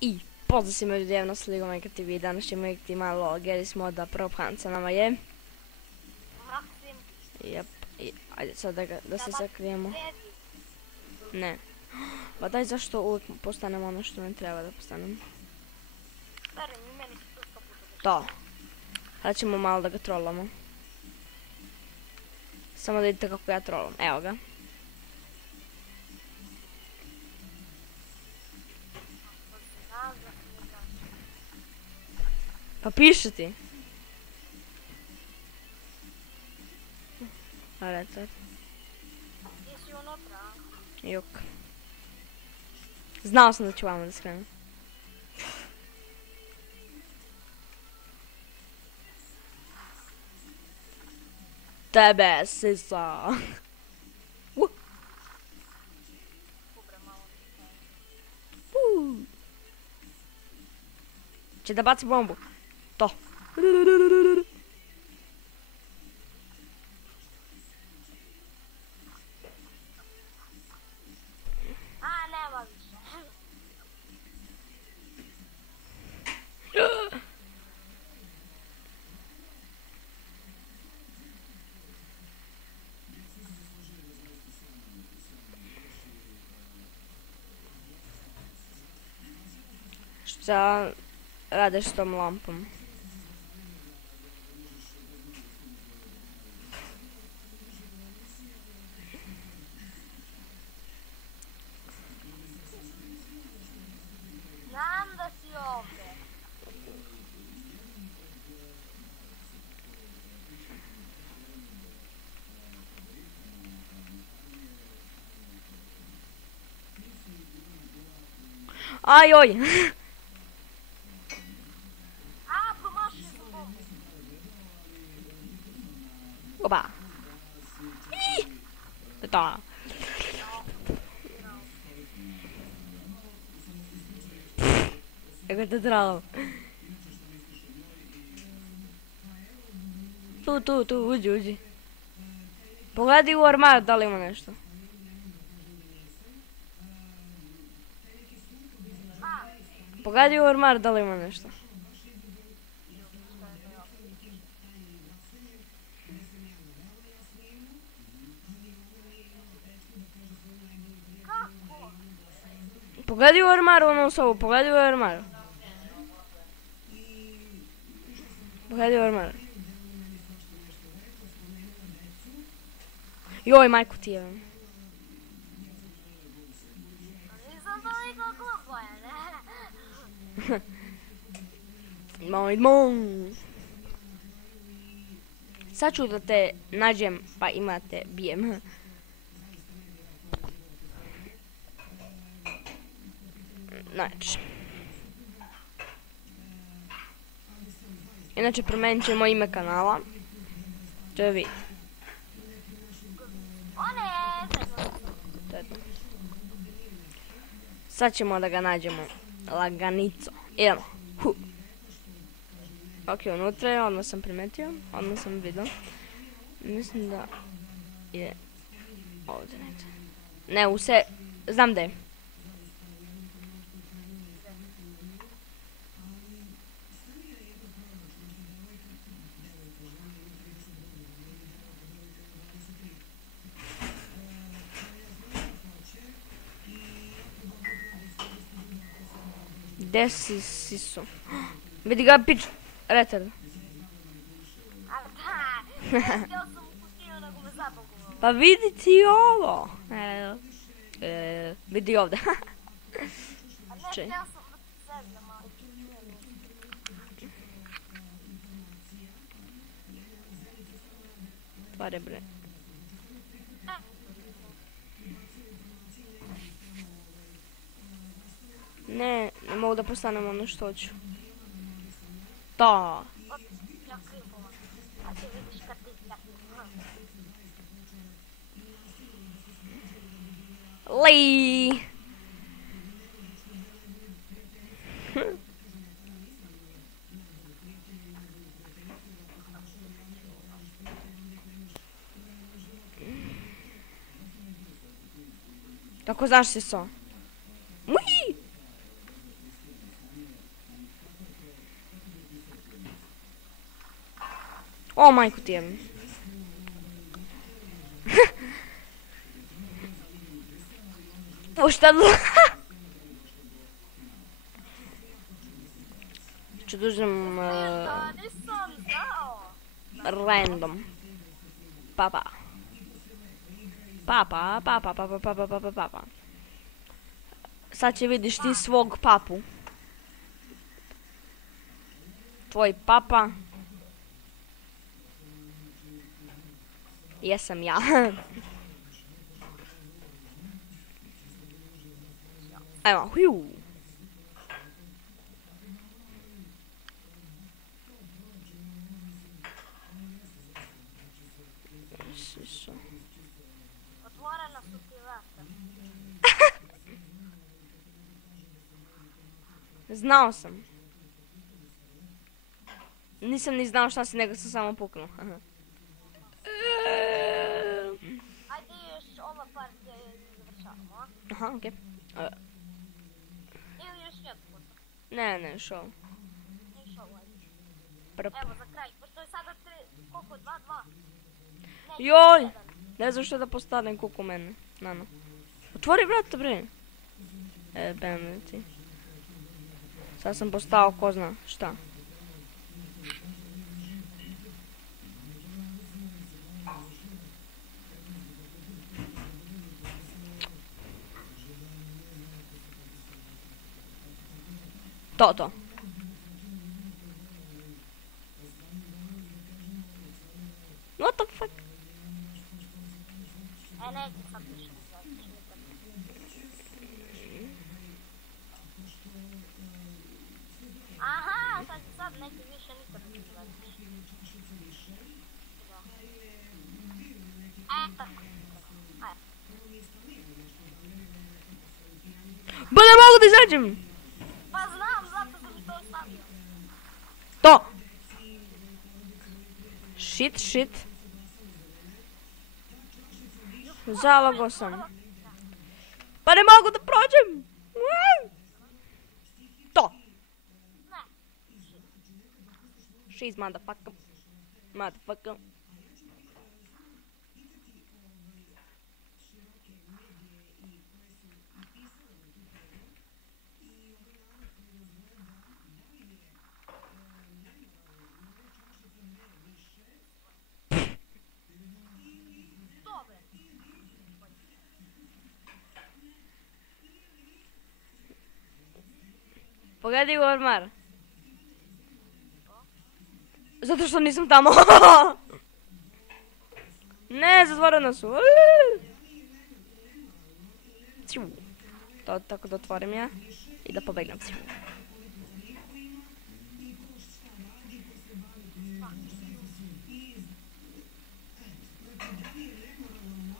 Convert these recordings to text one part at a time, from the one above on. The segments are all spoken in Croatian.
I pozdrav svima ljudi, evo nas Ligo Minecraft TV, danas ćemo igrati malo Garry's Moda Pro Hunt, sa nama je... Maksim. Jep, i ajde sad da se sakrijemo. Ne. Pa daj zašto uvijek postanemo ono što ne treba da postanemo. Verujem, i meni se to 100 puta dešava. To. Sad ćemo malo da ga trollamo. Samo da vidite kako ja trollam, evo ga. Pa piše ti. A retar. Jesi unutra? Juk. Znao sam da ću vama da skrenem. Tebe, sisa. Kubre malo. Će da baci bombu. To. A, nema više. Šta radiš s tom lampom? Znam da si ovdje. Ajoj! A, promašio sam bombu. Opa! Da. Kako te tralo? Tu, uđi. Pogledaj u ormar da li ima nešto. Pogledaj u ormar da li ima nešto. Kako? Pogledaj u ormaru onu sobu, pogledaj u ormaru. Pogledaj u ormaru. Joj, majku ti jebam. Nisam toliko glupa, ne? Idemo. Sad ću da te nađem pa imate bijem. Znači. Inače promenit ćemo ime kanala. To je vi. One, To je to. Sad ćemo da ga nađemo. Laganico. Idemo. Ok, unutra je, odmah sam primetio. Odmah sam vidio. Mislim da je ovdje negdje. Ne, znam da je. Gdje si siso? Vidi ga pič... Retard. a da, htio sam pustio nego me zapakuvao. Pa vidi ti ovo. Vidi ovdje. A ne, Čej. htio sam da ti zeznam, ali... Tvare bre. Ne mogu da postanem ono što hoću. Da. Ja krivo. A ti vidiš kad ti pljakimo. Li. Kako znaš si so? Uji! O, majku ti jebim. O, šta bilo? Ću da uzem Da, nisam znao. random. Papa. Papa. Sad će vidiš ti svog papu. Tvoj papa. Jesam ja. Evo, hju. Otvorena su ti vrata. Znao sam. Nisam ni znao šta si, nego sam samo puknuo. Ajde još ova partija završavamo, a? Aha, okej. Ili još jednu puta. Ne, šo. Još ovo, ajde. Prp. Evo za kraj, pošto je sada koliko? 2-2? Ne, Joj! 1. Ne znam što da postanem kuku mene. Nano. Otvori vrata, bre. Bam ti. Sad sam postao ko zna šta. To. What the fuck? Neće sad više izaći. Aha, sad neki više nikad ne izaći. Tako. Ajde. Ba ne mogu da izađem! Pa znam, zato sam mi to ostavio. To! Shit. Zalago sam. Pa ne mogu da prođem! To! Ne. She's motherfucker. Dobre. Pogledaj u ormar. Zato što nisam tamo. Ne, zatvoreno su. Ciu. To tako da otvorim ja i da pobegnem. Ciu.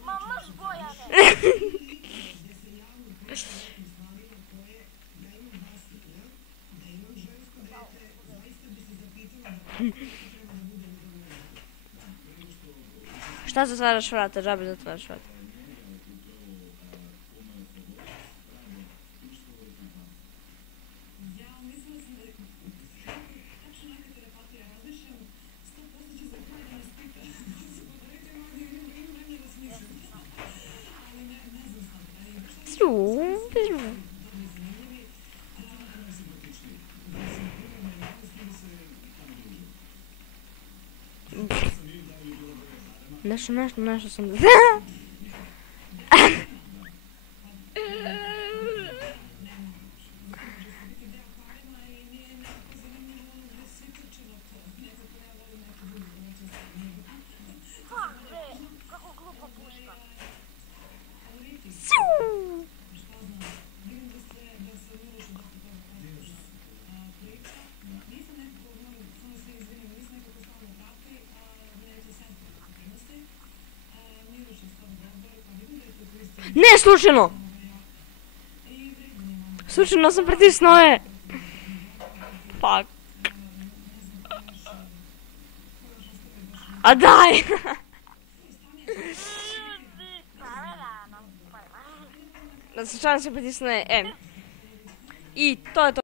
Ma mrš Bojane. Šta zatvaraš vrata? Džabe zatvaraš vrata. Nešto sam... Fuck bre, kako glupa puška. Ne, slučajno! Slučajno sam pritisnuo je. Fuck. A daj! Slučajno sam pritisnuo je. I to je to.